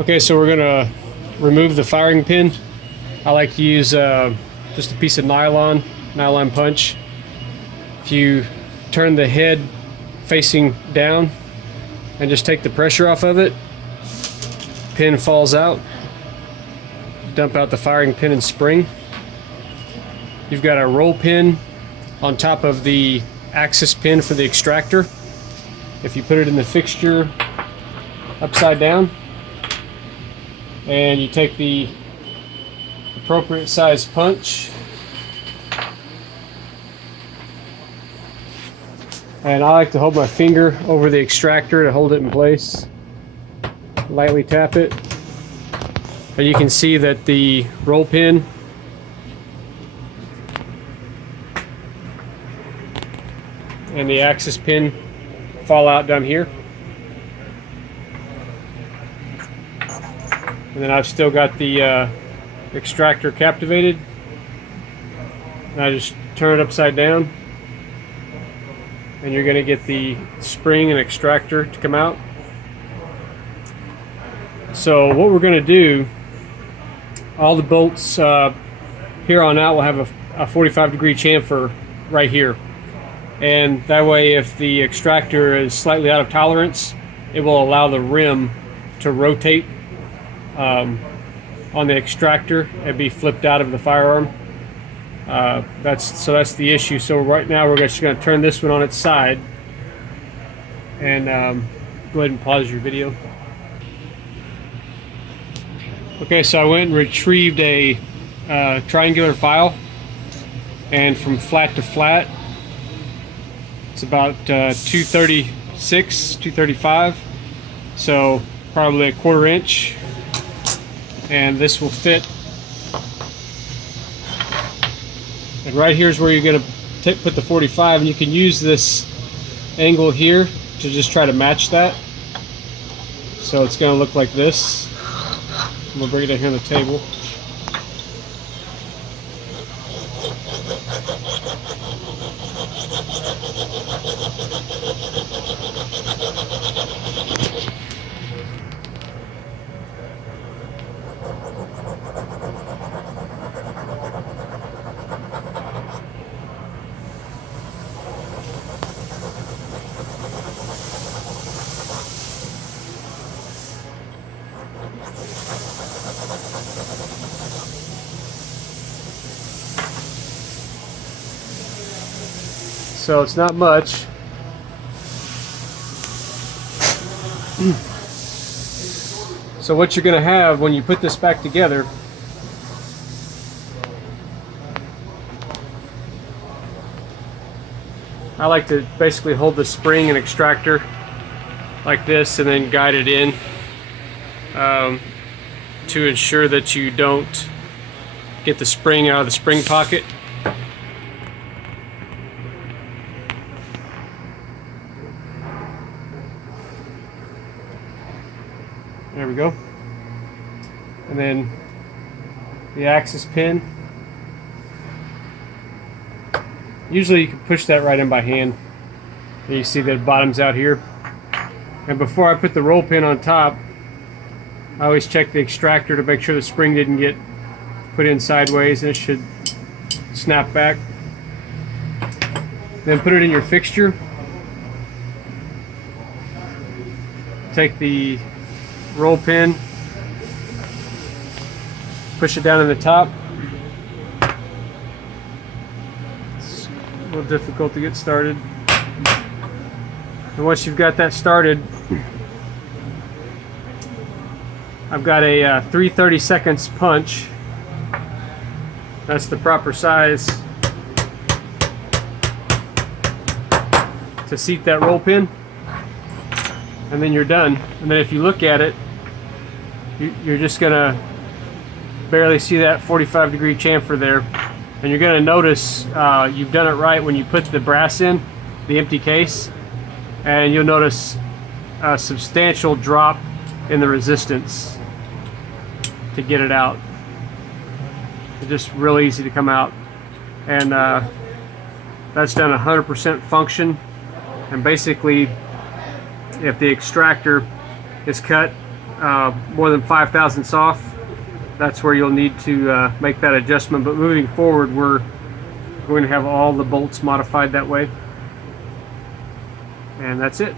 Okay, so we're gonna remove the firing pin. I like to use just a piece of nylon punch. If you turn the head facing down and just take the pressure off of it, pin falls out. Dump out the firing pin and spring. You've got a roll pin on top of the axis pin for the extractor. If you put it in the fixture upside down and you take the appropriate size punch, and I like to hold my finger over the extractor to hold it in place, lightly tap it, and you can see that the roll pin and the axis pin fall out down here. And then I've still got the extractor captivated. And I just turn it upside down, and you're going to get the spring and extractor to come out. So what we're going to do, all the bolts here on out will have a 45-degree chamfer right here. And that way, if the extractor is slightly out of tolerance, it will allow the rim to rotate on the extractor and be flipped out of the firearm. That's the issue. So right now we're just going to turn this one on its side and go ahead and pause your video. Okay, so I went and retrieved a triangular file, and from flat to flat, it's about 236, 235, so probably a 1/4 inch, and this will fit. And right here is where you're going to put the 45, and you can use this angle here to just try to match that. So it's going to look like this. I'm going to bring it down here on the table. So it's not much. So what you're going to have when you put this back together, I like to basically hold the spring and extractor like this and then guide it in to ensure that you don't get the spring out of the spring pocket. There we go. And then the axis pin. Usually you can push that right in by hand. And you see that it bottoms out here. And before I put the roll pin on top, I always check the extractor to make sure the spring didn't get put in sideways, and it should snap back. Then put it in your fixture. Take the roll pin, push it down in the top. It's a little difficult to get started. And once you've got that started, I've got a 3/32 punch. That's the proper size to seat that roll pin. And then you're done. And then if you look at it, you're just gonna barely see that 45-degree chamfer there. And you're gonna notice you've done it right when you put the brass in, the empty case, and you'll notice a substantial drop in the resistance to get it out. It's just real easy to come out. And that's done 100% function. And basically, if the extractor is cut more than 5 thousandths off, that's where you'll need to make that adjustment. But moving forward, we're going to have all the bolts modified that way. And that's it.